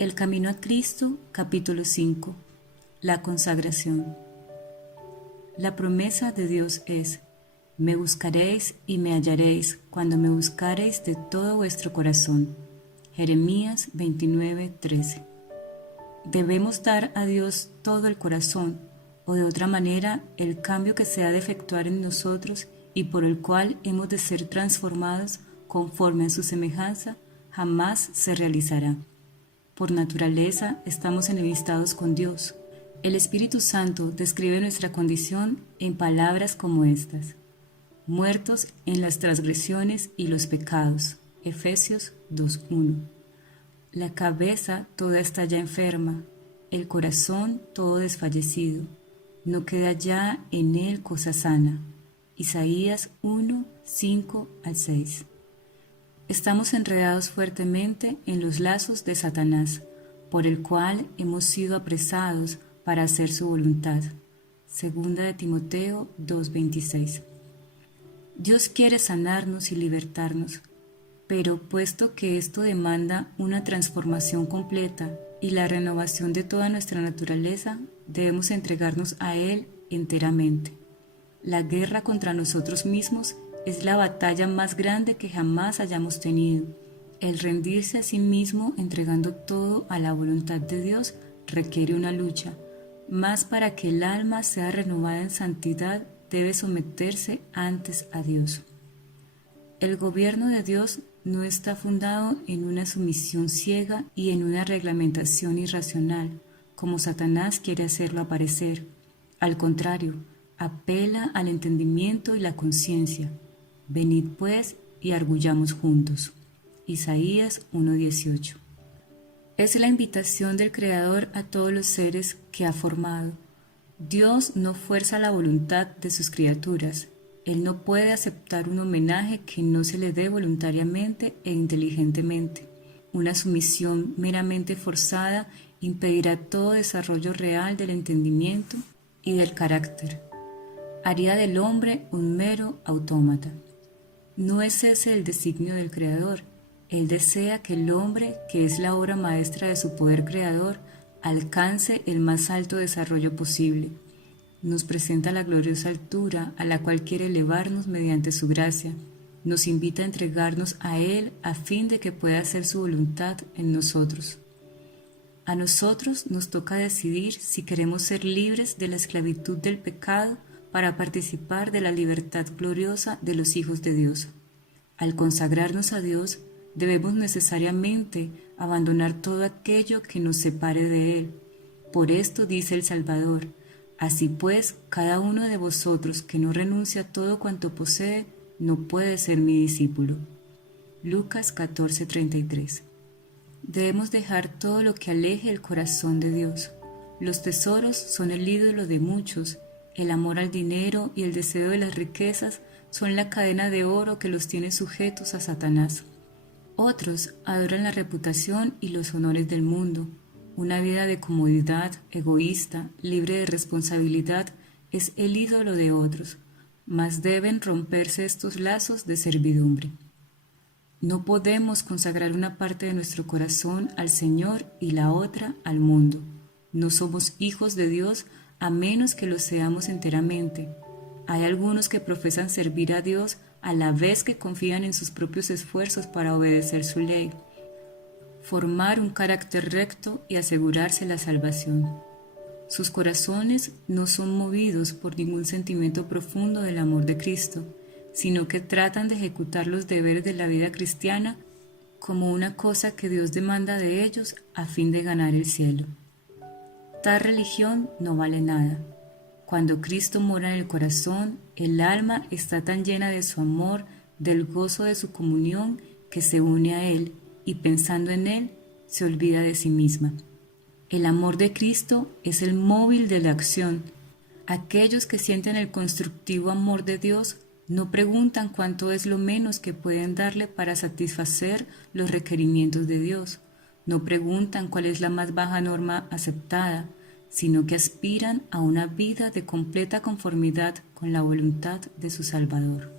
El camino a Cristo, capítulo 5. La consagración. La promesa de Dios es: me buscaréis y me hallaréis cuando me buscaréis de todo vuestro corazón. Jeremías 29:13. Debemos dar a Dios todo el corazón, o de otra manera, el cambio que se ha de efectuar en nosotros y por el cual hemos de ser transformados conforme a su semejanza, jamás se realizará. Por naturaleza estamos enemistados con Dios. El Espíritu Santo describe nuestra condición en palabras como estas: muertos en las transgresiones y los pecados. Efesios 2:1. La cabeza toda está ya enferma, el corazón todo desfallecido. No queda ya en él cosa sana. Isaías 1:5-6. Estamos enredados fuertemente en los lazos de Satanás, por el cual hemos sido apresados para hacer su voluntad. Segunda de Timoteo 2:26. Dios quiere sanarnos y libertarnos, pero puesto que esto demanda una transformación completa y la renovación de toda nuestra naturaleza, debemos entregarnos a Él enteramente. La guerra contra nosotros mismos es la batalla más grande que jamás hayamos tenido. El rendirse a sí mismo entregando todo a la voluntad de Dios requiere una lucha, mas para que el alma sea renovada en santidad debe someterse antes a Dios. El gobierno de Dios no está fundado en una sumisión ciega y en una reglamentación irracional, como Satanás quiere hacerlo aparecer. Al contrario, apela al entendimiento y la conciencia. Venid pues y arguyamos juntos. Isaías 1:18. Es la invitación del Creador a todos los seres que ha formado. Dios no fuerza la voluntad de sus criaturas. Él no puede aceptar un homenaje que no se le dé voluntariamente e inteligentemente. Una sumisión meramente forzada impedirá todo desarrollo real del entendimiento y del carácter. Haría del hombre un mero autómata. No es ese el designio del Creador. Él desea que el hombre, que es la obra maestra de su poder creador, alcance el más alto desarrollo posible. Nos presenta la gloriosa altura a la cual quiere elevarnos mediante su gracia. Nos invita a entregarnos a Él a fin de que pueda hacer su voluntad en nosotros. A nosotros nos toca decidir si queremos ser libres de la esclavitud del pecado para participar de la libertad gloriosa de los hijos de Dios. Al consagrarnos a Dios, debemos necesariamente abandonar todo aquello que nos separe de Él. Por esto dice el Salvador: así pues, cada uno de vosotros que no renuncia a todo cuanto posee, no puede ser mi discípulo. Lucas 14:33. Debemos dejar todo lo que aleje el corazón de Dios. Los tesoros son el ídolo de muchos. El amor al dinero y el deseo de las riquezas son la cadena de oro que los tiene sujetos a Satanás. Otros adoran la reputación y los honores del mundo. Una vida de comodidad, egoísta, libre de responsabilidad, es el ídolo de otros, mas deben romperse estos lazos de servidumbre. No podemos consagrar una parte de nuestro corazón al Señor y la otra al mundo. No somos hijos de Dios a menos que lo seamos enteramente. Hay algunos que profesan servir a Dios a la vez que confían en sus propios esfuerzos para obedecer su ley, formar un carácter recto y asegurarse la salvación. Sus corazones no son movidos por ningún sentimiento profundo del amor de Cristo, sino que tratan de ejecutar los deberes de la vida cristiana como una cosa que Dios demanda de ellos a fin de ganar el cielo. Tal religión no vale nada. Cuando Cristo mora en el corazón, el alma está tan llena de su amor, del gozo de su comunión, que se une a Él y pensando en Él, se olvida de sí misma. El amor de Cristo es el móvil de la acción. Aquellos que sienten el constructivo amor de Dios no preguntan cuánto es lo menos que pueden darle para satisfacer los requerimientos de Dios. No preguntan cuál es la más baja norma aceptada, sino que aspiran a una vida de completa conformidad con la voluntad de su Salvador.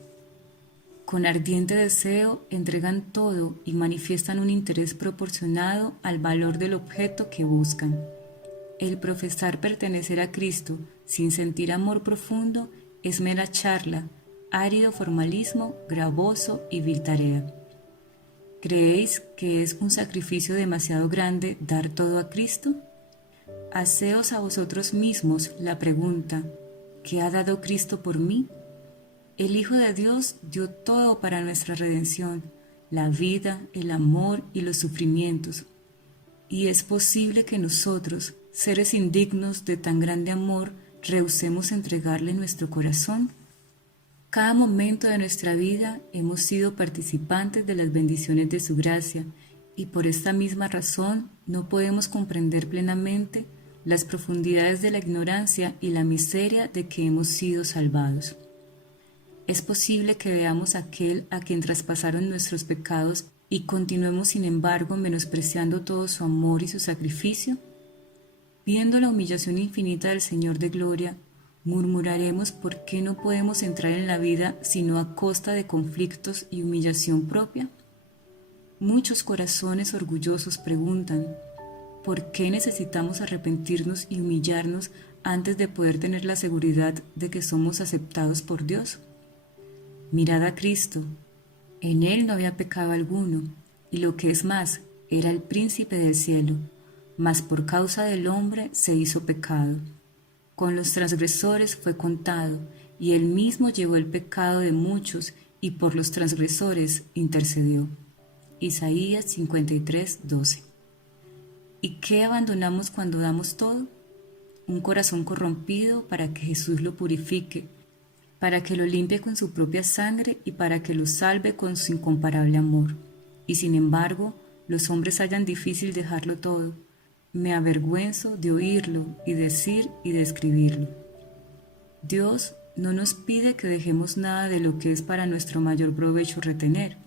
Con ardiente deseo entregan todo y manifiestan un interés proporcionado al valor del objeto que buscan. El profesar pertenecer a Cristo sin sentir amor profundo es mera charla, árido formalismo, gravoso y vil tarea. ¿Creéis que es un sacrificio demasiado grande dar todo a Cristo? Haceos a vosotros mismos la pregunta: ¿qué ha dado Cristo por mí? El Hijo de Dios dio todo para nuestra redención, la vida, el amor y los sufrimientos. ¿Y es posible que nosotros, seres indignos de tan grande amor, rehusemos entregarle nuestro corazón? Cada momento de nuestra vida hemos sido participantes de las bendiciones de su gracia y por esta misma razón no podemos comprender plenamente las profundidades de la ignorancia y la miseria de que hemos sido salvados. ¿Es posible que veamos a aquel a quien traspasaron nuestros pecados y continuemos sin embargo menospreciando todo su amor y su sacrificio? Viendo la humillación infinita del Señor de gloria, murmuraremos por qué no podemos entrar en la vida sino a costa de conflictos y humillación propia. Muchos corazones orgullosos preguntan: ¿por qué necesitamos arrepentirnos y humillarnos antes de poder tener la seguridad de que somos aceptados por Dios? Mirad a Cristo. En Él no había pecado alguno, y lo que es más, era el príncipe del cielo, mas por causa del hombre se hizo pecado. Con los transgresores fue contado, y Él mismo llevó el pecado de muchos, y por los transgresores intercedió. Isaías 53:12. ¿Y qué abandonamos cuando damos todo? Un corazón corrompido para que Jesús lo purifique, para que lo limpie con su propia sangre y para que lo salve con su incomparable amor. Y sin embargo, los hombres hallan difícil dejarlo todo. Me avergüenzo de oírlo y decir y de escribirlo. Dios no nos pide que dejemos nada de lo que es para nuestro mayor provecho retener.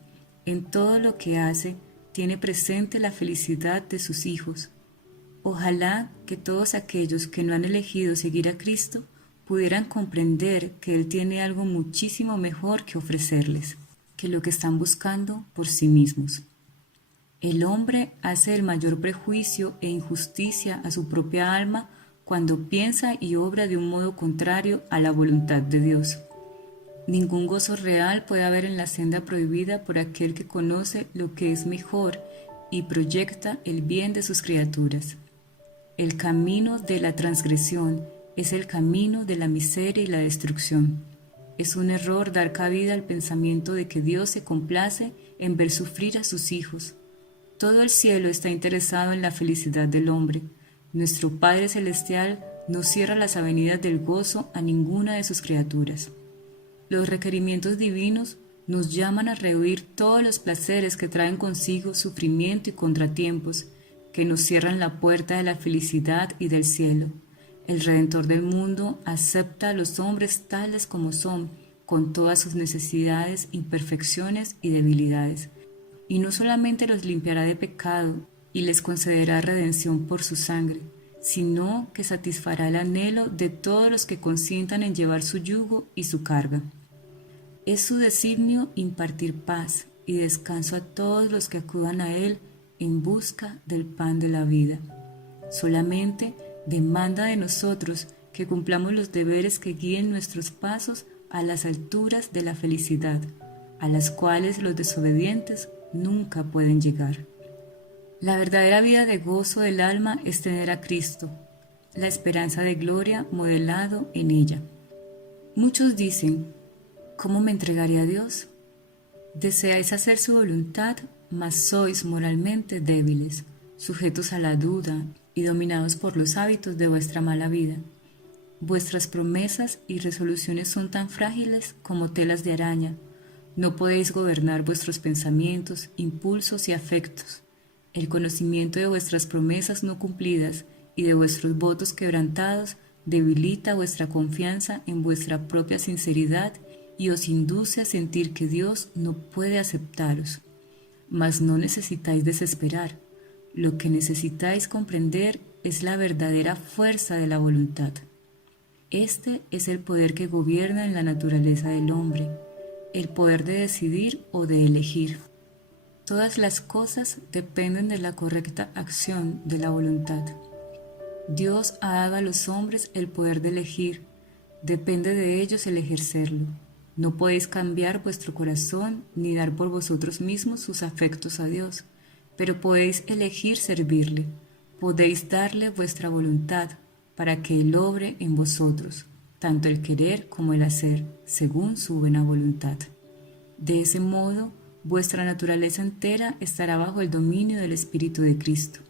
En todo lo que hace, tiene presente la felicidad de sus hijos. Ojalá que todos aquellos que no han elegido seguir a Cristo pudieran comprender que Él tiene algo muchísimo mejor que ofrecerles, que lo que están buscando por sí mismos. El hombre hace el mayor prejuicio e injusticia a su propia alma cuando piensa y obra de un modo contrario a la voluntad de Dios. Ningún gozo real puede haber en la senda prohibida por aquel que conoce lo que es mejor y proyecta el bien de sus criaturas. El camino de la transgresión es el camino de la miseria y la destrucción. Es un error dar cabida al pensamiento de que Dios se complace en ver sufrir a sus hijos. Todo el cielo está interesado en la felicidad del hombre. Nuestro Padre Celestial no cierra las avenidas del gozo a ninguna de sus criaturas. Los requerimientos divinos nos llaman a rehuir todos los placeres que traen consigo sufrimiento y contratiempos, que nos cierran la puerta de la felicidad y del cielo. El Redentor del mundo acepta a los hombres tales como son, con todas sus necesidades, imperfecciones y debilidades. Y no solamente los limpiará de pecado y les concederá redención por su sangre, sino que satisfará el anhelo de todos los que consientan en llevar su yugo y su carga. Es su designio impartir paz y descanso a todos los que acudan a Él en busca del pan de la vida. Solamente demanda de nosotros que cumplamos los deberes que guíen nuestros pasos a las alturas de la felicidad, a las cuales los desobedientes nunca pueden llegar. La verdadera vida de gozo del alma es tener a Cristo, la esperanza de gloria modelado en ella. Muchos dicen: ¿cómo me entregaré a Dios? Deseáis hacer su voluntad, mas sois moralmente débiles, sujetos a la duda y dominados por los hábitos de vuestra mala vida. Vuestras promesas y resoluciones son tan frágiles como telas de araña. No podéis gobernar vuestros pensamientos, impulsos y afectos. El conocimiento de vuestras promesas no cumplidas y de vuestros votos quebrantados debilita vuestra confianza en vuestra propia sinceridad y os induce a sentir que Dios no puede aceptaros. Mas no necesitáis desesperar. Lo que necesitáis comprender es la verdadera fuerza de la voluntad. Este es el poder que gobierna en la naturaleza del hombre. el poder de decidir o de elegir. Todas las cosas dependen de la correcta acción de la voluntad. Dios ha dado a los hombres el poder de elegir, depende de ellos el ejercerlo. No podéis cambiar vuestro corazón ni dar por vosotros mismos sus afectos a Dios, pero podéis elegir servirle, podéis darle vuestra voluntad para que Él obre en vosotros, tanto el querer como el hacer, según su buena voluntad. De ese modo, vuestra naturaleza entera estará bajo el dominio del Espíritu de Cristo.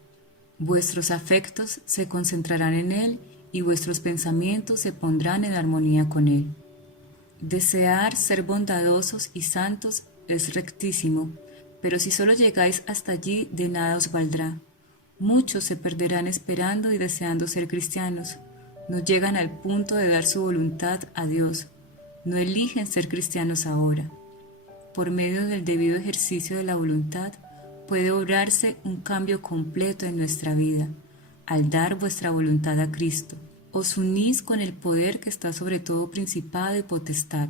Vuestros afectos se concentrarán en Él y vuestros pensamientos se pondrán en armonía con Él. Desear ser bondadosos y santos es rectísimo, pero si solo llegáis hasta allí, de nada os valdrá. Muchos se perderán esperando y deseando ser cristianos. No llegan al punto de dar su voluntad a Dios. No eligen ser cristianos ahora. Por medio del debido ejercicio de la voluntad, puede obrarse un cambio completo en nuestra vida. Al dar vuestra voluntad a Cristo, os unís con el poder que está sobre todo principado y potestad.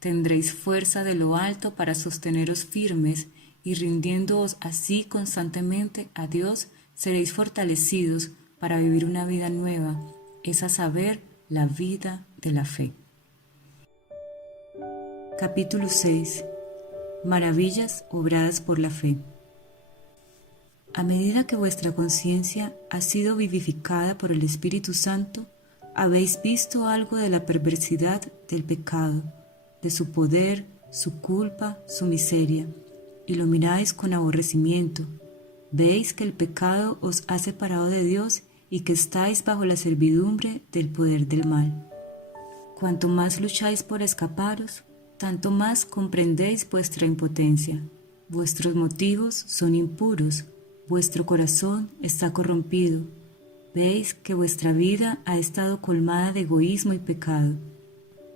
Tendréis fuerza de lo alto para sosteneros firmes y rindiéndoos así constantemente a Dios, seréis fortalecidos para vivir una vida nueva, es a saber, la vida de la fe. Capítulo 6. Maravillas obradas por la fe. A medida que vuestra conciencia ha sido vivificada por el Espíritu Santo, habéis visto algo de la perversidad del pecado, de su poder, su culpa, su miseria, y lo miráis con aborrecimiento. Veis que el pecado os ha separado de Dios y que estáis bajo la servidumbre del poder del mal. Cuanto más lucháis por escaparos, tanto más comprendéis vuestra impotencia. Vuestros motivos son impuros, vuestro corazón está corrompido. Veis que vuestra vida ha estado colmada de egoísmo y pecado.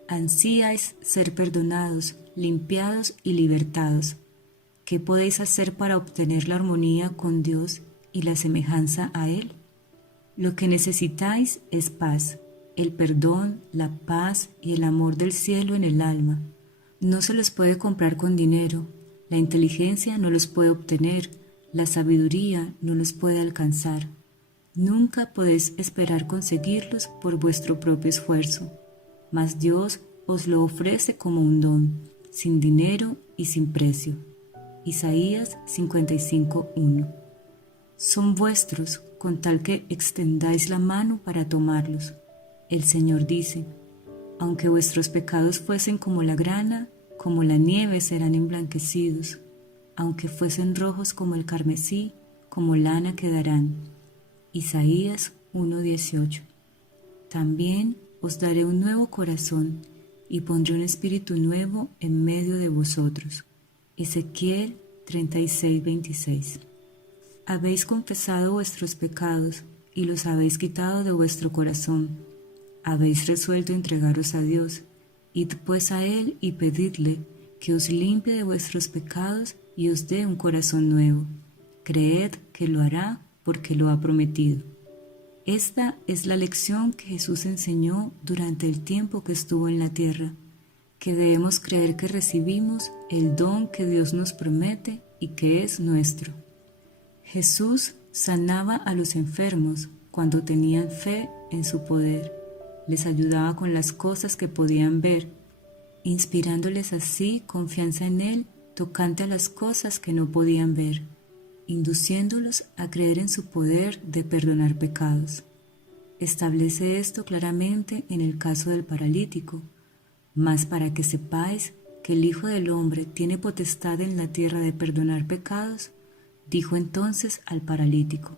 Ansíais ser perdonados, limpiados y libertados. ¿Qué podéis hacer para obtener la armonía con Dios y la semejanza a Él? Lo que necesitáis es paz, el perdón, la paz y el amor del cielo en el alma. No se los puede comprar con dinero, la inteligencia no los puede obtener, la sabiduría no los puede alcanzar. Nunca podéis esperar conseguirlos por vuestro propio esfuerzo, mas Dios os lo ofrece como un don, sin dinero y sin precio. Isaías 55:1. Son vuestros con tal que extendáis la mano para tomarlos. El Señor dice: aunque vuestros pecados fuesen como la grana, como la nieve serán emblanquecidos. Aunque fuesen rojos como el carmesí, como lana quedarán. Isaías 1:18. También os daré un nuevo corazón y pondré un espíritu nuevo en medio de vosotros. Ezequiel 36:26. Habéis confesado vuestros pecados y los habéis quitado de vuestro corazón. Habéis resuelto entregaros a Dios. Id pues a Él y pedidle que os limpie de vuestros pecados y os dé un corazón nuevo. Creed que lo hará porque lo ha prometido. Esta es la lección que Jesús enseñó durante el tiempo que estuvo en la tierra, que debemos creer que recibimos el don que Dios nos promete y que es nuestro. Jesús sanaba a los enfermos cuando tenían fe en su poder. Les ayudaba con las cosas que podían ver, inspirándoles así confianza en Él tocante a las cosas que no podían ver, induciéndolos a creer en su poder de perdonar pecados. Establece esto claramente en el caso del paralítico, mas para que sepáis que el Hijo del Hombre tiene potestad en la tierra de perdonar pecados, dijo entonces al paralítico: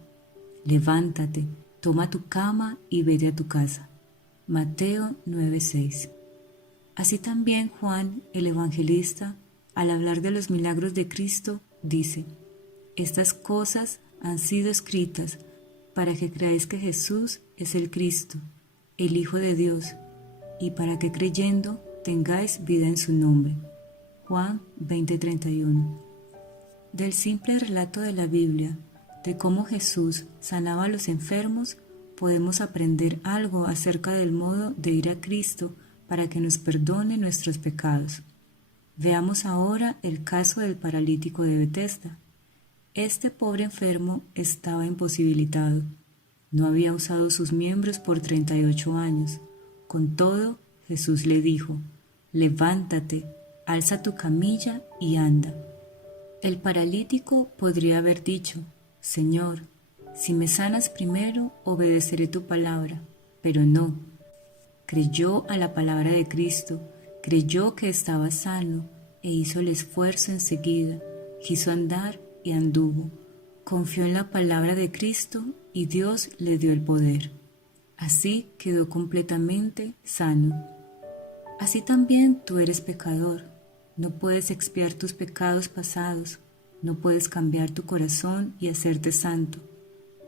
levántate, toma tu cama y vete a tu casa. Mateo 9:6. Así también Juan, el evangelista, al hablar de los milagros de Cristo, dice: estas cosas han sido escritas para que creáis que Jesús es el Cristo, el Hijo de Dios, y para que creyendo tengáis vida en su nombre. Juan 20:31. Del simple relato de la Biblia, de cómo Jesús sanaba a los enfermos, podemos aprender algo acerca del modo de ir a Cristo para que nos perdone nuestros pecados. Veamos ahora el caso del paralítico de Betesda. Este pobre enfermo estaba imposibilitado. No había usado sus miembros por 38 años. Con todo, Jesús le dijo: levántate, alza tu camilla y anda. El paralítico podría haber dicho: Señor, si me sanas primero, obedeceré tu palabra. Pero no. Creyó a la palabra de Cristo, creyó que estaba sano e hizo el esfuerzo enseguida. Quiso andar y anduvo. Confió en la palabra de Cristo y Dios le dio el poder. Así quedó completamente sano. Así también tú eres pecador. No puedes expiar tus pecados pasados, no puedes cambiar tu corazón y hacerte santo.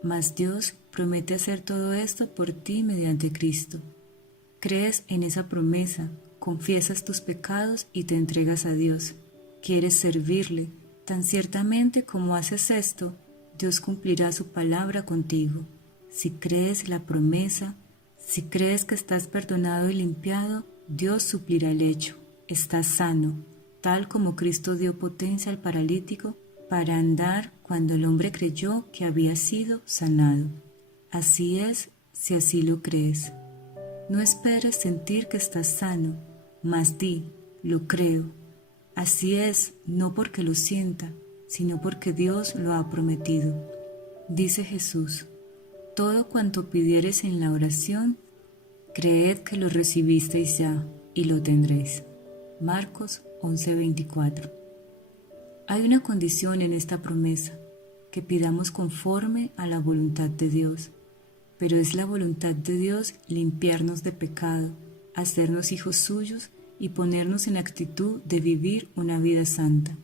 Mas Dios promete hacer todo esto por ti mediante Cristo. Crees en esa promesa, confiesas tus pecados y te entregas a Dios. Quieres servirle. Tan ciertamente como haces esto, Dios cumplirá su palabra contigo. Si crees la promesa, si crees que estás perdonado y limpiado, Dios suplirá el hecho. Estás sano, tal como Cristo dio potencia al paralítico para andar cuando el hombre creyó que había sido sanado. Así es, si así lo crees. No esperes sentir que estás sano, mas di: lo creo. Así es, no porque lo sienta, sino porque Dios lo ha prometido. Dice Jesús: todo cuanto pidiereis en la oración, creed que lo recibisteis ya, y lo tendréis. Marcos 11:24. Hay una condición en esta promesa: que pidamos conforme a la voluntad de Dios. Pero es la voluntad de Dios limpiarnos de pecado, hacernos hijos suyos y ponernos en actitud de vivir una vida santa.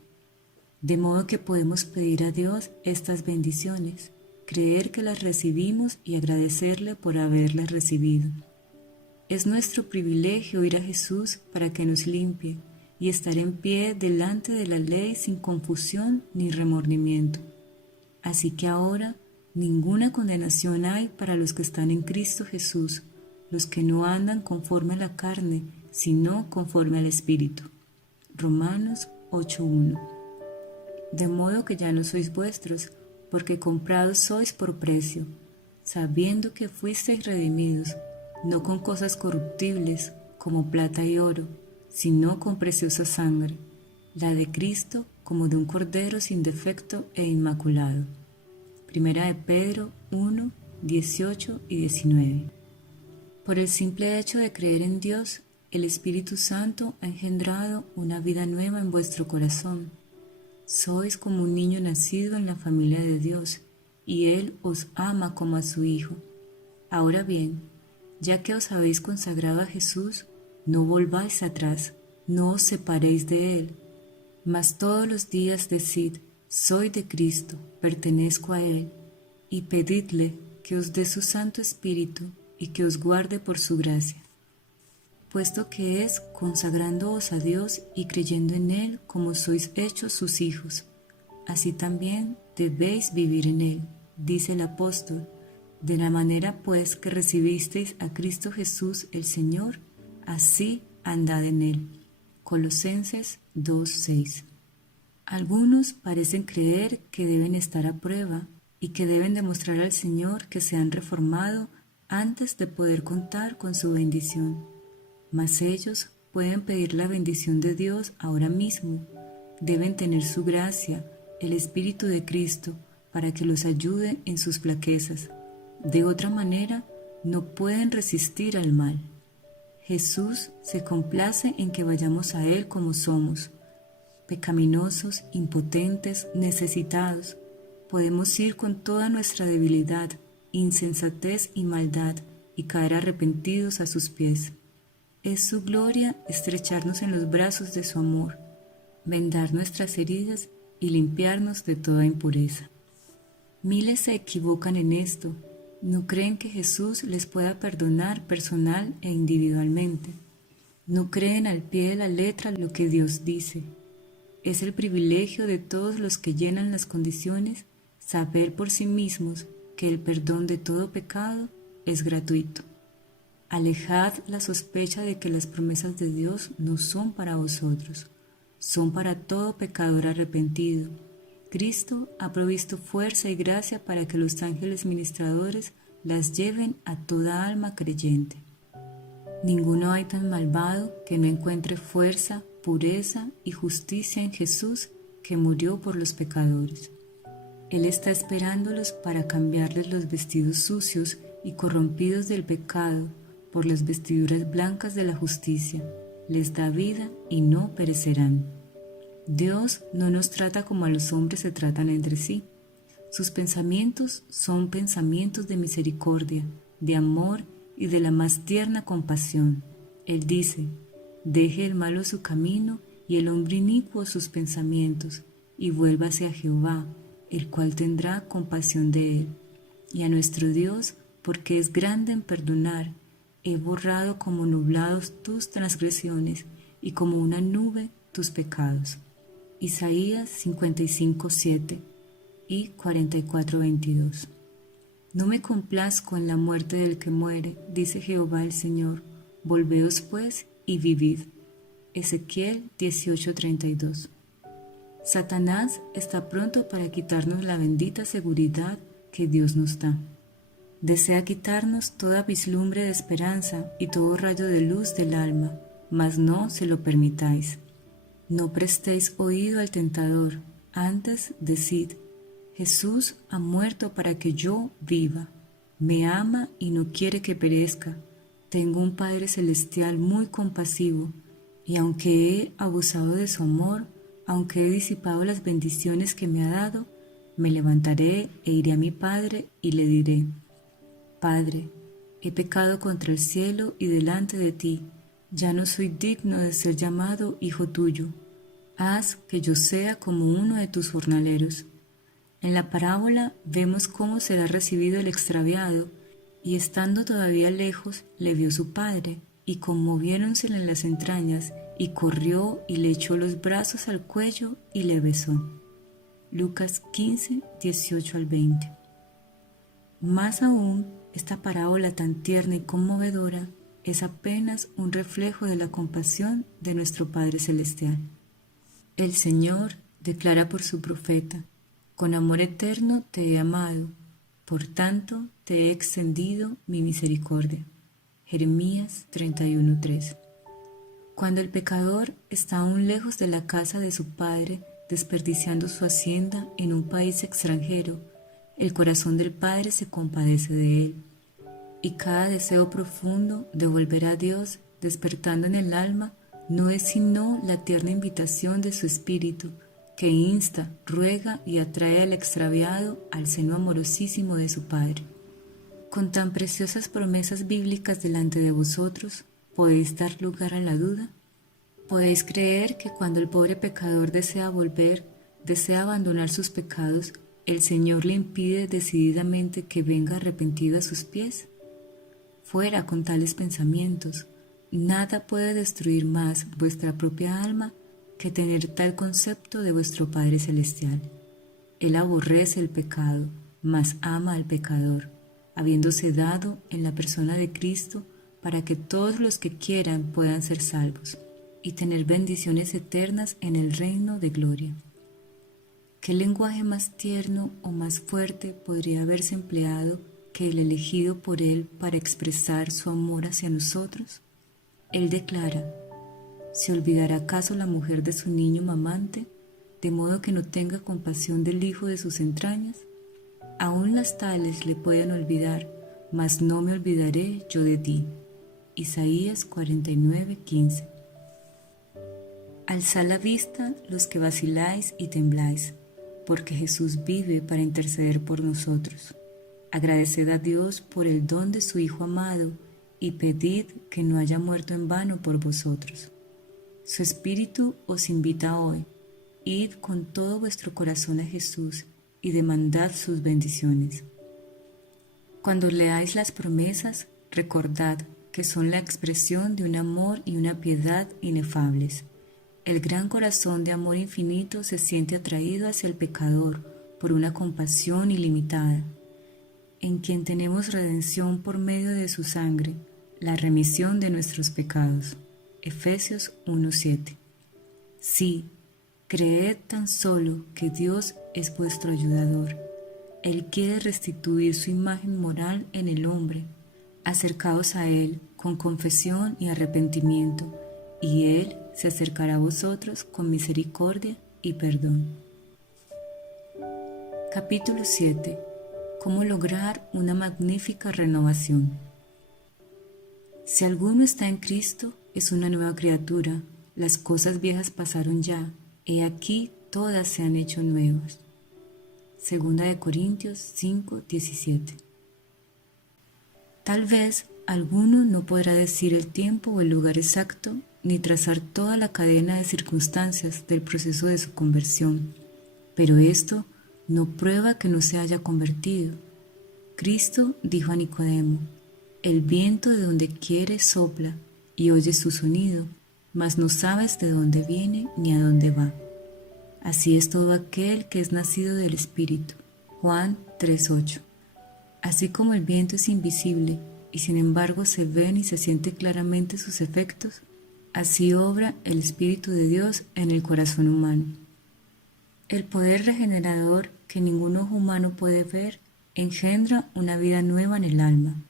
De modo que podemos pedir a Dios estas bendiciones, creer que las recibimos y agradecerle por haberlas recibido. Es nuestro privilegio ir a Jesús para que nos limpie y estar en pie delante de la ley sin confusión ni remordimiento. Así que ahora ninguna condenación hay para los que están en Cristo Jesús, los que no andan conforme a la carne, sino conforme al Espíritu. Romanos 8:1. De modo que ya no sois vuestros, porque comprados sois por precio, sabiendo que fuisteis redimidos, no con cosas corruptibles, como plata y oro, sino con preciosa sangre, la de Cristo, como de un cordero sin defecto e inmaculado. Primera de Pedro 1, 18 y 19. Por el simple hecho de creer en Dios, el Espíritu Santo ha engendrado una vida nueva en vuestro corazón. Sois como un niño nacido en la familia de Dios, y Él os ama como a su Hijo. Ahora bien, ya que os habéis consagrado a Jesús, no volváis atrás, no os separéis de Él, mas todos los días decid: soy de Cristo, pertenezco a Él, y pedidle que os dé su Santo Espíritu y que os guarde por su gracia. Puesto que es consagrándoos a Dios y creyendo en Él como sois hechos sus hijos, así también debéis vivir en Él, dice el apóstol: de la manera pues que recibisteis a Cristo Jesús el Señor, así andad en Él. Colosenses 2:6. Algunos parecen creer que deben estar a prueba y que deben demostrar al Señor que se han reformado antes de poder contar con su bendición. Mas ellos pueden pedir la bendición de Dios ahora mismo. Deben tener su gracia, el Espíritu de Cristo, para que los ayude en sus flaquezas. De otra manera, no pueden resistir al mal. Jesús se complace en que vayamos a Él como somos, pecaminosos, impotentes, necesitados. Podemos ir con toda nuestra debilidad, insensatez y maldad y caer arrepentidos a sus pies. Es su gloria estrecharnos en los brazos de su amor, vendar nuestras heridas y limpiarnos de toda impureza. Miles se equivocan en esto, no creen que Jesús les pueda perdonar personal e individualmente. No creen al pie de la letra lo que Dios dice. Es el privilegio de todos los que llenan las condiciones saber por sí mismos que el perdón de todo pecado es gratuito. Alejad la sospecha de que las promesas de Dios no son para vosotros. son para todo pecador arrepentido. Cristo ha provisto fuerza y gracia para que los ángeles ministradores las lleven a toda alma creyente. Ninguno hay tan malvado que no encuentre fuerza, pureza y justicia en Jesús, que murió por los pecadores. Él está esperándolos para cambiarles los vestidos sucios y corrompidos del pecado por las vestiduras blancas de la justicia. Les da vida y no perecerán. Dios no nos trata como a los hombres se tratan entre sí. Sus pensamientos son pensamientos de misericordia, de amor y de la más tierna compasión. Él dice: deje el malo su camino y el hombre inicuo sus pensamientos, y vuélvase a Jehová, el cual tendrá compasión de él. Y a nuestro Dios, porque es grande en perdonar, he borrado como nublados tus transgresiones y como una nube tus pecados. Isaías 55:7 y 44:22. No me complazco en la muerte del que muere, dice Jehová el Señor. Volveos pues y vivid. Ezequiel 18:32. Satanás está pronto para quitarnos la bendita seguridad que Dios nos da. Desea quitarnos toda vislumbre de esperanza y todo rayo de luz del alma, mas no se lo permitáis. No prestéis oído al tentador, antes decid: Jesús ha muerto para que yo viva. Me ama y no quiere que perezca. Tengo un Padre Celestial muy compasivo, y aunque he abusado de su amor, aunque he disipado las bendiciones que me ha dado, me levantaré e iré a mi Padre y le diré: Padre, he pecado contra el cielo y delante de ti, ya no soy digno de ser llamado hijo tuyo. Haz que yo sea como uno de tus jornaleros. En la parábola vemos cómo será recibido el extraviado, y estando todavía lejos, le vio su padre, y conmoviéronsele en las entrañas, y corrió y le echó los brazos al cuello y le besó. Lucas 15, 18 al 20. Más aún, esta parábola tan tierna y conmovedora es apenas un reflejo de la compasión de nuestro Padre Celestial. El Señor declara por su profeta: con amor eterno te he amado, por tanto te he extendido mi misericordia. Jeremías 31:3. Cuando el pecador está aún lejos de la casa de su Padre, desperdiciando su hacienda en un país extranjero, el corazón del Padre se compadece de él, y cada deseo profundo de volver a Dios, despertando en el alma, no es sino la tierna invitación de su Espíritu, que insta, ruega y atrae al extraviado al seno amorosísimo de su Padre. Con tan preciosas promesas bíblicas delante de vosotros, ¿podéis dar lugar a la duda? ¿Podéis creer que cuando el pobre pecador desea volver, desea abandonar sus pecados, el Señor le impide decididamente que venga arrepentido a sus pies? Fuera con tales pensamientos. Nada puede destruir más vuestra propia alma que tener tal concepto de vuestro Padre Celestial. Él aborrece el pecado, mas ama al pecador, habiéndose dado en la persona de Cristo para que todos los que quieran puedan ser salvos y tener bendiciones eternas en el reino de gloria. ¿Qué lenguaje más tierno o más fuerte podría haberse empleado que el elegido por Él para expresar su amor hacia nosotros? Él declara: ¿se olvidará acaso la mujer de su niño mamante, de modo que no tenga compasión del hijo de sus entrañas? Aún las tales le pueden olvidar, mas no me olvidaré yo de ti. Isaías 49:15. Alzad la vista los que vaciláis y tembláis, porque Jesús vive para interceder por nosotros. Agradeced a Dios por el don de su Hijo amado y pedid que no haya muerto en vano por vosotros. Su Espíritu os invita hoy: id con todo vuestro corazón a Jesús y demandad sus bendiciones. Cuando leáis las promesas, recordad que son la expresión de un amor y una piedad inefables. El gran corazón de amor infinito se siente atraído hacia el pecador por una compasión ilimitada, en quien tenemos redención por medio de su sangre, la remisión de nuestros pecados. Efesios 1:7. Sí, creed tan solo que Dios es vuestro ayudador. Él quiere restituir su imagen moral en el hombre. Acercaos a Él con confesión y arrepentimiento, y Él se acercará a vosotros con misericordia y perdón. Capítulo 7. ¿Cómo lograr una magnífica renovación? Si alguno está en Cristo, es una nueva criatura. Las cosas viejas pasaron ya, he aquí todas se han hecho nuevas. Segunda de Corintios 5:17. Tal vez alguno no podrá decir el tiempo o el lugar exacto, ni trazar toda la cadena de circunstancias del proceso de su conversión, pero esto no prueba que no se haya convertido. Cristo dijo a Nicodemo: el viento de donde quiere sopla y oyes su sonido, mas no sabes de dónde viene ni a dónde va. Así es todo aquel que es nacido del Espíritu. Juan 3:8. Así como el viento es invisible y sin embargo se ven y se sienten claramente sus efectos, así obra el Espíritu de Dios en el corazón humano. El poder regenerador que ningún ojo humano puede ver engendra una vida nueva en el alma,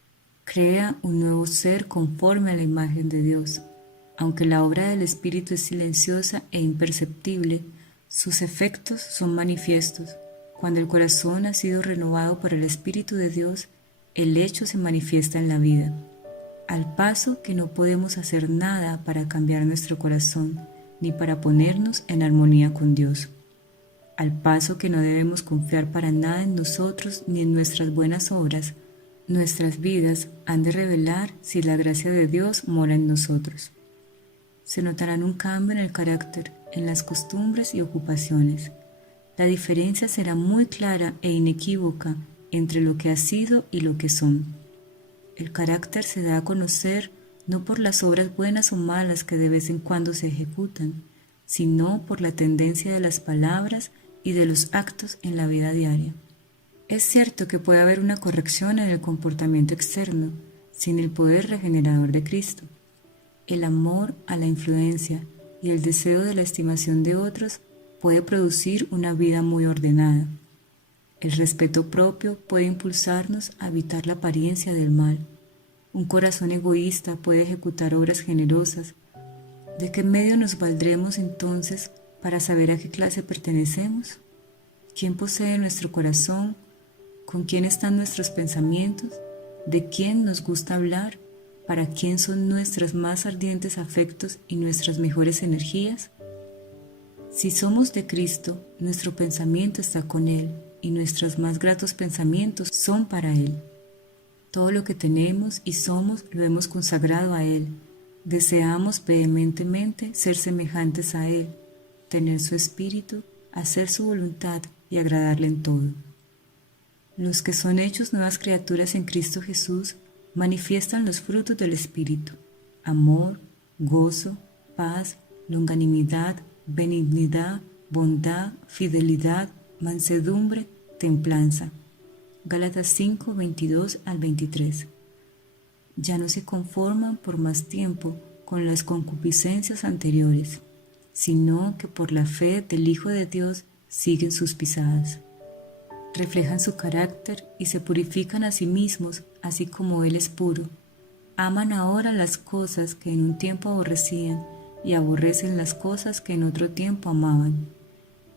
crea un nuevo ser conforme a la imagen de Dios. Aunque la obra del Espíritu es silenciosa e imperceptible, sus efectos son manifiestos. Cuando el corazón ha sido renovado por el Espíritu de Dios, el hecho se manifiesta en la vida. Al paso que no podemos hacer nada para cambiar nuestro corazón, ni para ponernos en armonía con Dios. Al paso que no debemos confiar para nada en nosotros ni en nuestras buenas obras, nuestras vidas han de revelar si la gracia de Dios mora en nosotros. Se notará un cambio en el carácter, en las costumbres y ocupaciones. La diferencia será muy clara e inequívoca entre lo que ha sido y lo que son. El carácter se da a conocer no por las obras buenas o malas que de vez en cuando se ejecutan, sino por la tendencia de las palabras y de los actos en la vida diaria. Es cierto que puede haber una corrección en el comportamiento externo, sin el poder regenerador de Cristo. El amor a la influencia y el deseo de la estimación de otros puede producir una vida muy ordenada. El respeto propio puede impulsarnos a evitar la apariencia del mal. Un corazón egoísta puede ejecutar obras generosas. ¿De qué medio nos valdremos entonces para saber a qué clase pertenecemos? ¿Quién posee nuestro corazón? ¿Con quién están nuestros pensamientos? ¿De quién nos gusta hablar? ¿Para quién son nuestros más ardientes afectos y nuestras mejores energías? Si somos de Cristo, nuestro pensamiento está con Él y nuestros más gratos pensamientos son para Él. Todo lo que tenemos y somos lo hemos consagrado a Él. Deseamos vehementemente ser semejantes a Él, tener su espíritu, hacer su voluntad y agradarle en todo. Los que son hechos nuevas criaturas en Cristo Jesús manifiestan los frutos del Espíritu: amor, gozo, paz, longanimidad, benignidad, bondad, fidelidad, mansedumbre, templanza. Gálatas 5, 22 al 23. Ya no se conforman por más tiempo con las concupiscencias anteriores, sino que por la fe del Hijo de Dios siguen sus pisadas. Reflejan su carácter y se purifican a sí mismos, así como Él es puro. Aman ahora las cosas que en un tiempo aborrecían y aborrecen las cosas que en otro tiempo amaban.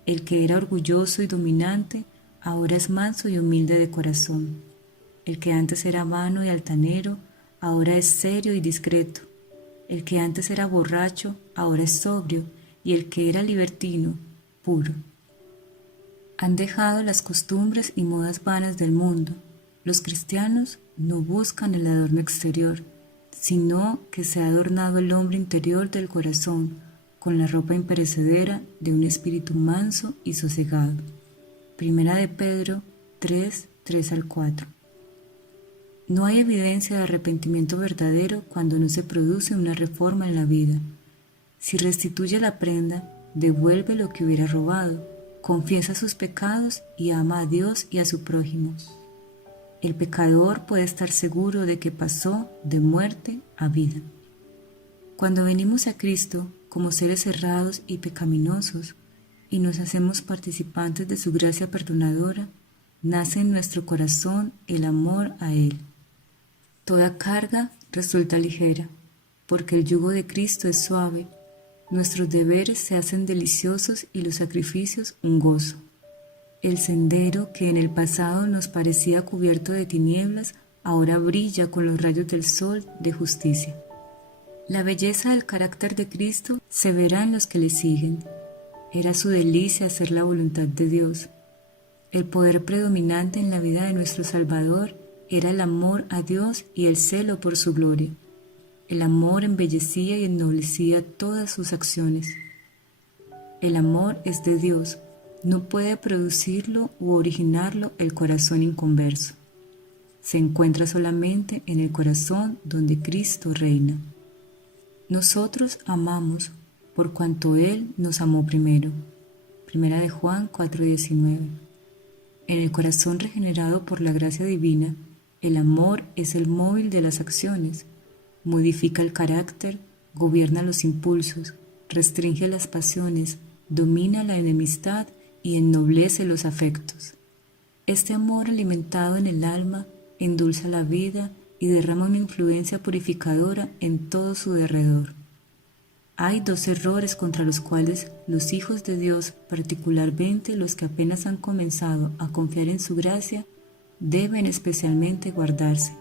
El que era orgulloso y dominante, ahora es manso y humilde de corazón. El que antes era vano y altanero, ahora es serio y discreto. El que antes era borracho, ahora es sobrio, y el que era libertino, puro. Han dejado las costumbres y modas vanas del mundo. Los cristianos no buscan el adorno exterior, sino que se ha adornado el hombre interior del corazón con la ropa imperecedera de un espíritu manso y sosegado. Primera de Pedro 3, 3 al 4. No hay evidencia de arrepentimiento verdadero cuando no se produce una reforma en la vida. Si restituye la prenda, devuelve lo que hubiera robado, confiesa sus pecados y ama a Dios y a su prójimo. El pecador puede estar seguro de que pasó de muerte a vida. Cuando venimos a Cristo como seres errados y pecaminosos y nos hacemos participantes de su gracia perdonadora, nace en nuestro corazón el amor a Él. Toda carga resulta ligera, porque el yugo de Cristo es suave, nuestros deberes se hacen deliciosos y los sacrificios un gozo. El sendero que en el pasado nos parecía cubierto de tinieblas, ahora brilla con los rayos del sol de justicia. La belleza del carácter de Cristo se verá en los que le siguen. Era su delicia hacer la voluntad de Dios. El poder predominante en la vida de nuestro Salvador era el amor a Dios y el celo por su gloria. El amor embellecía y ennoblecía todas sus acciones. El amor es de Dios, no puede producirlo u originarlo el corazón inconverso. Se encuentra solamente en el corazón donde Cristo reina. Nosotros amamos por cuanto Él nos amó primero. Primera de Juan 4:19. En el corazón regenerado por la gracia divina, el amor es el móvil de las acciones, modifica el carácter, gobierna los impulsos, restringe las pasiones, domina la enemistad y ennoblece los afectos. Este amor alimentado en el alma endulza la vida y derrama una influencia purificadora en todo su derredor. Hay dos errores contra los cuales los hijos de Dios, particularmente los que apenas han comenzado a confiar en su gracia, deben especialmente guardarse.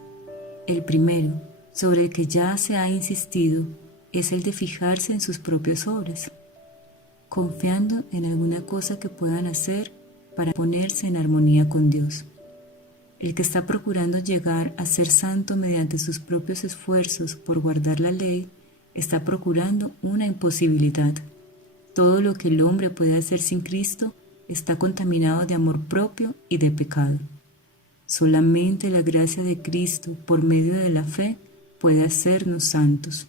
El primero, sobre el que ya se ha insistido, es el de fijarse en sus propias obras, confiando en alguna cosa que puedan hacer para ponerse en armonía con Dios. El que está procurando llegar a ser santo mediante sus propios esfuerzos por guardar la ley, está procurando una imposibilidad. Todo lo que el hombre puede hacer sin Cristo está contaminado de amor propio y de pecado. Solamente la gracia de Cristo, por medio de la fe, puede hacernos santos.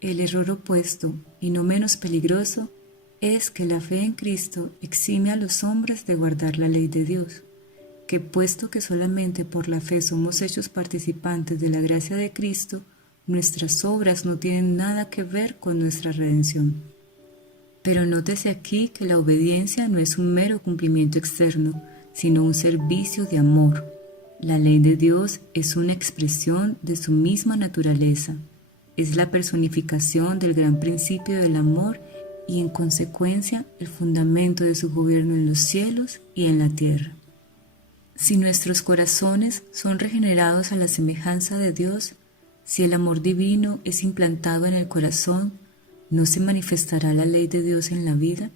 El error opuesto, y no menos peligroso, es que la fe en Cristo exime a los hombres de guardar la ley de Dios, que puesto que solamente por la fe somos hechos participantes de la gracia de Cristo, nuestras obras no tienen nada que ver con nuestra redención. Pero nótese aquí que la obediencia no es un mero cumplimiento externo, sino un servicio de amor. La ley de Dios es una expresión de su misma naturaleza, es la personificación del gran principio del amor y en consecuencia el fundamento de su gobierno en los cielos y en la tierra. Si nuestros corazones son regenerados a la semejanza de Dios, si el amor divino es implantado en el corazón, ¿no se manifestará la ley de Dios en la vida?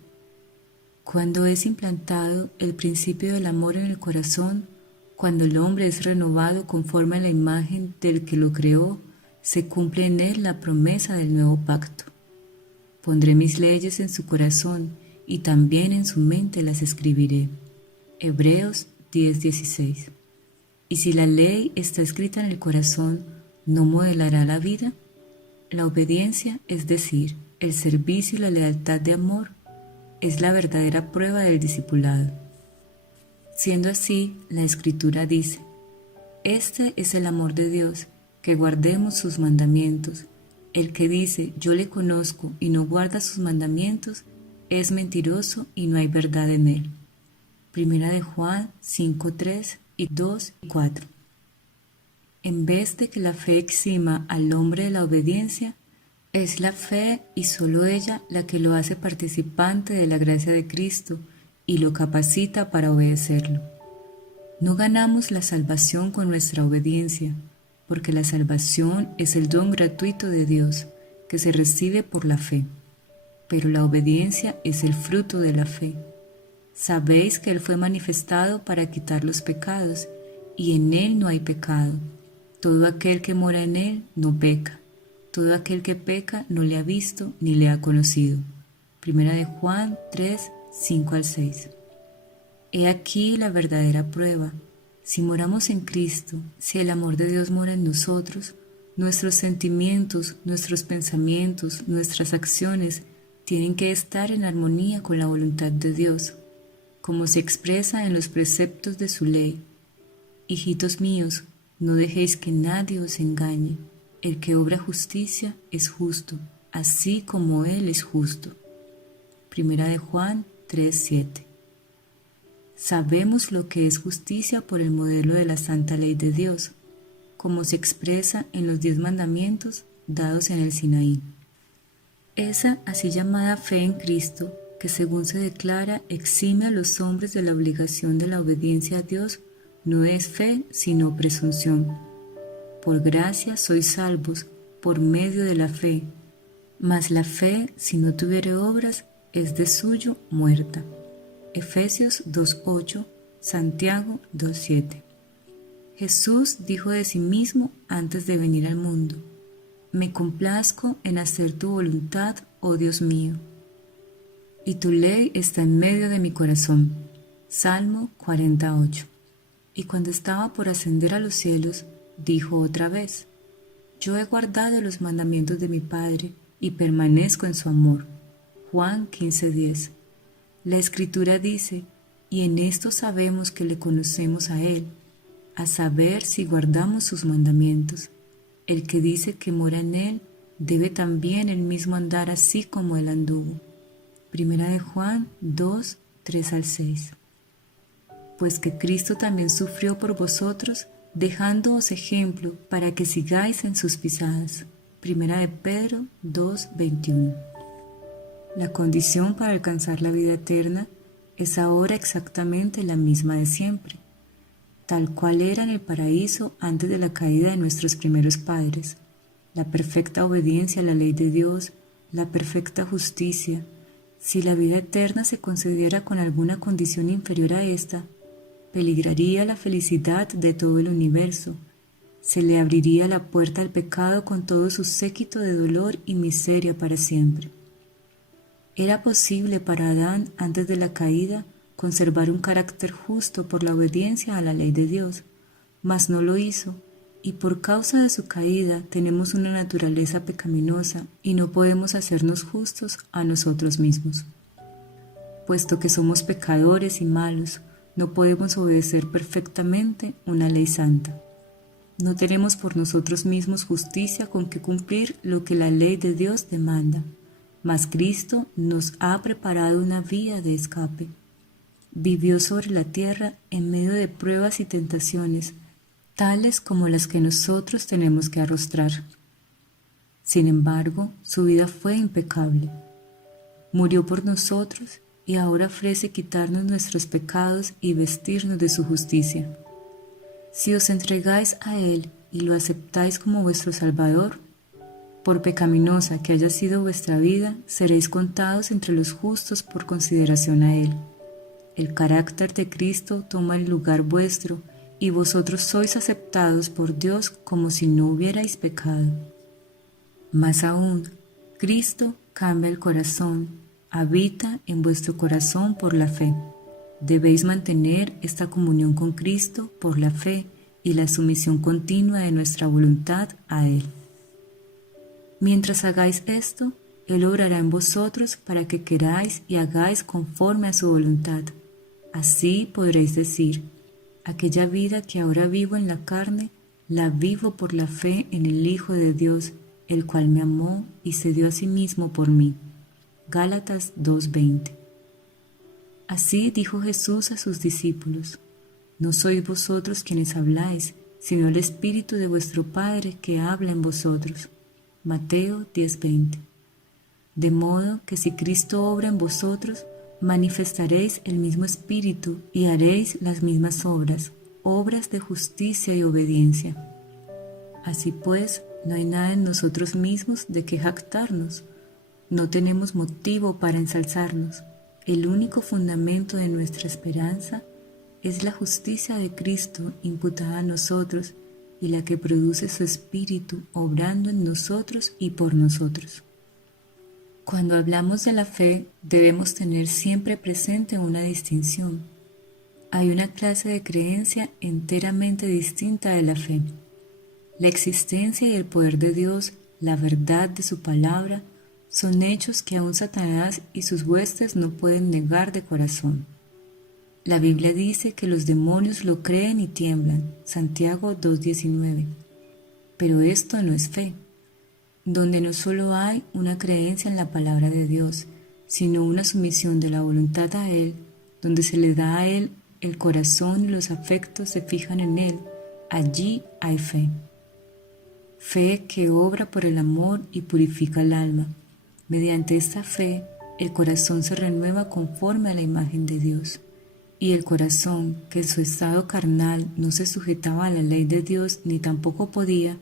Cuando es implantado el principio del amor en el corazón, cuando el hombre es renovado conforme a la imagen del que lo creó, se cumple en él la promesa del nuevo pacto. Pondré mis leyes en su corazón y también en su mente las escribiré. Hebreos 10:16. Y si la ley está escrita en el corazón, ¿no modelará la vida? La obediencia, es decir, el servicio y la lealtad de amor, es la verdadera prueba del discipulado. Siendo así, la Escritura dice: este es el amor de Dios, que guardemos sus mandamientos. El que dice, yo le conozco y no guarda sus mandamientos, es mentiroso y no hay verdad en él. Primera de Juan 5:3 y 2 y 4. En vez de que la fe exima al hombre de la obediencia, es la fe y solo ella la que lo hace participante de la gracia de Cristo y lo capacita para obedecerlo. No ganamos la salvación con nuestra obediencia, porque la salvación es el don gratuito de Dios, que se recibe por la fe. Pero la obediencia es el fruto de la fe. Sabéis que Él fue manifestado para quitar los pecados, y en Él no hay pecado. Todo aquel que mora en Él no peca. Todo aquel que peca no le ha visto ni le ha conocido. Primera de Juan 3:5-6. He aquí la verdadera prueba. Si moramos en Cristo, si el amor de Dios mora en nosotros, nuestros sentimientos, nuestros pensamientos, nuestras acciones tienen que estar en armonía con la voluntad de Dios, como se expresa en los preceptos de su ley. Hijitos míos, no dejéis que nadie os engañe. El que obra justicia es justo, así como Él es justo. Primera de Juan 3:7. Sabemos lo que es justicia por el modelo de la santa ley de Dios, como se expresa en los 10 mandamientos dados en el Sinaí. Esa así llamada fe en Cristo, que según se declara exime a los hombres de la obligación de la obediencia a Dios, no es fe sino presunción. Por gracia sois salvos por medio de la fe, mas la fe, si no tuviere obras, es de suyo muerta. Efesios 2:8, Santiago 2:7. Jesús dijo de sí mismo antes de venir al mundo: me complazco en hacer tu voluntad, oh Dios mío, y tu ley está en medio de mi corazón. Salmo 48. Y cuando estaba por ascender a los cielos, dijo otra vez: yo he guardado los mandamientos de mi Padre y permanezco en su amor. Juan 15:10. La Escritura dice: y en esto sabemos que le conocemos a Él, a saber si guardamos sus mandamientos. El que dice que mora en Él, debe también él mismo andar así como Él anduvo. Primera de Juan 2:3-6. Pues que Cristo también sufrió por vosotros, dejándoos ejemplo para que sigáis en sus pisadas. Primera de Pedro 2:21. La condición para alcanzar la vida eterna es ahora exactamente la misma de siempre, tal cual era en el paraíso antes de la caída de nuestros primeros padres: la perfecta obediencia a la ley de Dios, la perfecta justicia. Si la vida eterna se concediera con alguna condición inferior a esta, peligraría la felicidad de todo el universo, se le abriría la puerta al pecado con todo su séquito de dolor y miseria para siempre. Era posible para Adán, antes de la caída, conservar un carácter justo por la obediencia a la ley de Dios, mas no lo hizo, y por causa de su caída tenemos una naturaleza pecaminosa y no podemos hacernos justos a nosotros mismos. Puesto que somos pecadores y malos, no podemos obedecer perfectamente una ley santa. No tenemos por nosotros mismos justicia con que cumplir lo que la ley de Dios demanda, mas Cristo nos ha preparado una vía de escape. Vivió sobre la tierra en medio de pruebas y tentaciones, tales como las que nosotros tenemos que arrostrar. Sin embargo, su vida fue impecable. Murió por nosotros y ahora ofrece quitarnos nuestros pecados y vestirnos de su justicia. Si os entregáis a Él y lo aceptáis como vuestro Salvador, por pecaminosa que haya sido vuestra vida, seréis contados entre los justos por consideración a Él. El carácter de Cristo toma el lugar vuestro y vosotros sois aceptados por Dios como si no hubierais pecado. Más aún, Cristo cambia el corazón, habita en vuestro corazón por la fe. Debéis mantener esta comunión con Cristo por la fe y la sumisión continua de nuestra voluntad a Él. Mientras hagáis esto, Él obrará en vosotros para que queráis y hagáis conforme a su voluntad. Así podréis decir: aquella vida que ahora vivo en la carne, la vivo por la fe en el Hijo de Dios, el cual me amó y se dio a sí mismo por mí. Gálatas 2:20. Así dijo Jesús a sus discípulos: no sois vosotros quienes habláis, sino el Espíritu de vuestro Padre que habla en vosotros. Mateo 10:20. De modo que si Cristo obra en vosotros, manifestaréis el mismo Espíritu y haréis las mismas obras, obras de justicia y obediencia. Así pues, no hay nada en nosotros mismos de que jactarnos. No tenemos motivo para ensalzarnos. El único fundamento de nuestra esperanza es la justicia de Cristo imputada a nosotros y la que produce su Espíritu obrando en nosotros y por nosotros. Cuando hablamos de la fe, debemos tener siempre presente una distinción. Hay una clase de creencia enteramente distinta de la fe. La existencia y el poder de Dios, la verdad de su palabra, son hechos que aún Satanás y sus huestes no pueden negar de corazón. La Biblia dice que los demonios lo creen y tiemblan. Santiago 2:19. Pero esto no es fe, donde no solo hay una creencia en la palabra de Dios, sino una sumisión de la voluntad a Él, donde se le da a Él el corazón y los afectos se fijan en Él. Allí hay fe. Fe que obra por el amor y purifica el alma. Mediante esta fe, el corazón se renueva conforme a la imagen de Dios. Y el corazón, que en su estado carnal no se sujetaba a la ley de Dios ni tampoco podía,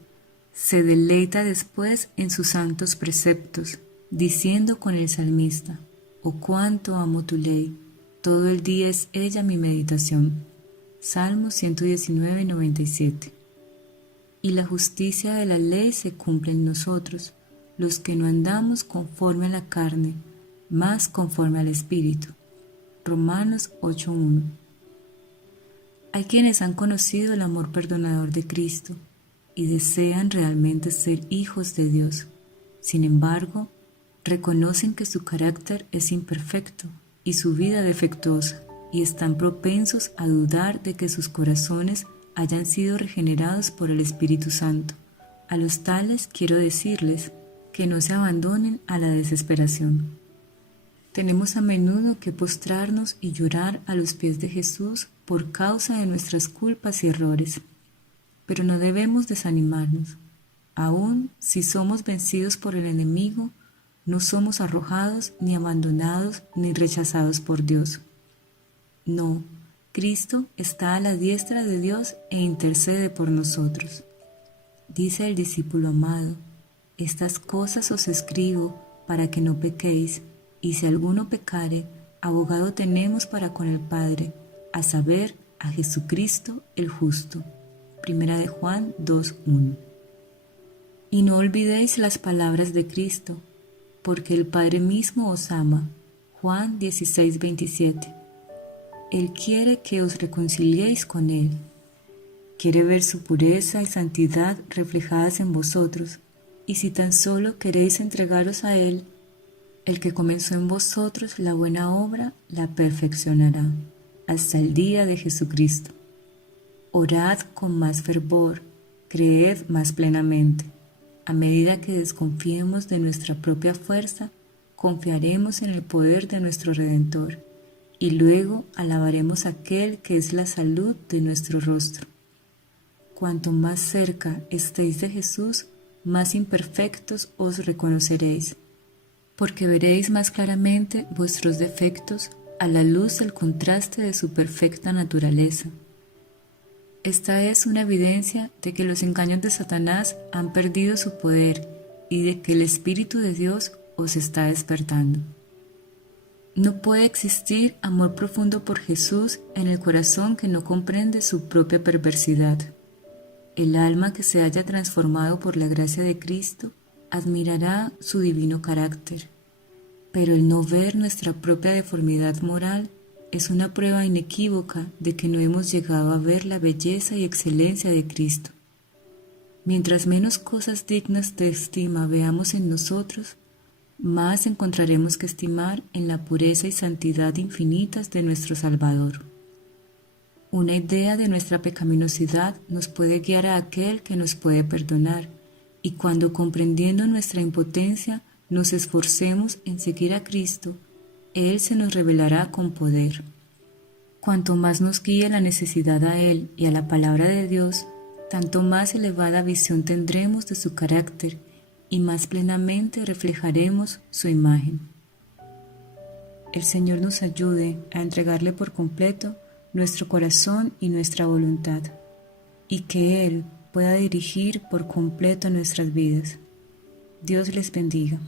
se deleita después en sus santos preceptos, diciendo con el salmista: «Oh, cuánto amo tu ley, todo el día es ella mi meditación». Salmo 119, 97. Y la justicia de la ley se cumple en nosotros, los que no andamos conforme a la carne, mas conforme al Espíritu. Romanos 8:1. Hay quienes han conocido el amor perdonador de Cristo y desean realmente ser hijos de Dios. Sin embargo, reconocen que su carácter es imperfecto y su vida defectuosa, y están propensos a dudar de que sus corazones hayan sido regenerados por el Espíritu Santo. A los tales quiero decirles que no se abandonen a la desesperación. Tenemos a menudo que postrarnos y llorar a los pies de Jesús por causa de nuestras culpas y errores. Pero no debemos desanimarnos. Aun si somos vencidos por el enemigo, no somos arrojados, ni abandonados, ni rechazados por Dios. No, Cristo está a la diestra de Dios e intercede por nosotros. Dice el discípulo amado: «Estas cosas os escribo para que no pequéis, y si alguno pecare, abogado tenemos para con el Padre, a saber, a Jesucristo el justo». Primera de Juan 2:1. Y no olvidéis las palabras de Cristo, porque el Padre mismo os ama. Juan 16:27. Él quiere que os reconciliéis con Él. Quiere ver su pureza y santidad reflejadas en vosotros, y si tan solo queréis entregaros a Él, el que comenzó en vosotros la buena obra la perfeccionará, hasta el día de Jesucristo. Orad con más fervor, creed más plenamente. A medida que desconfiemos de nuestra propia fuerza, confiaremos en el poder de nuestro Redentor, y luego alabaremos a aquel que es la salud de nuestro rostro. Cuanto más cerca estéis de Jesús, más imperfectos os reconoceréis, porque veréis más claramente vuestros defectos a la luz del contraste de su perfecta naturaleza. Esta es una evidencia de que los engaños de Satanás han perdido su poder y de que el Espíritu de Dios os está despertando. No puede existir amor profundo por Jesús en el corazón que no comprende su propia perversidad. El alma que se haya transformado por la gracia de Cristo admirará su divino carácter, pero el no ver nuestra propia deformidad moral es una prueba inequívoca de que no hemos llegado a ver la belleza y excelencia de Cristo. Mientras menos cosas dignas de estima veamos en nosotros, más encontraremos que estimar en la pureza y santidad infinitas de nuestro Salvador. Una idea de nuestra pecaminosidad nos puede guiar a aquel que nos puede perdonar, y cuando comprendiendo nuestra impotencia nos esforcemos en seguir a Cristo, Él se nos revelará con poder. Cuanto más nos guíe la necesidad a Él y a la palabra de Dios, tanto más elevada visión tendremos de su carácter y más plenamente reflejaremos su imagen. El Señor nos ayude a entregarle por completo nuestro corazón y nuestra voluntad, y que Él pueda dirigir por completo nuestras vidas. Dios les bendiga.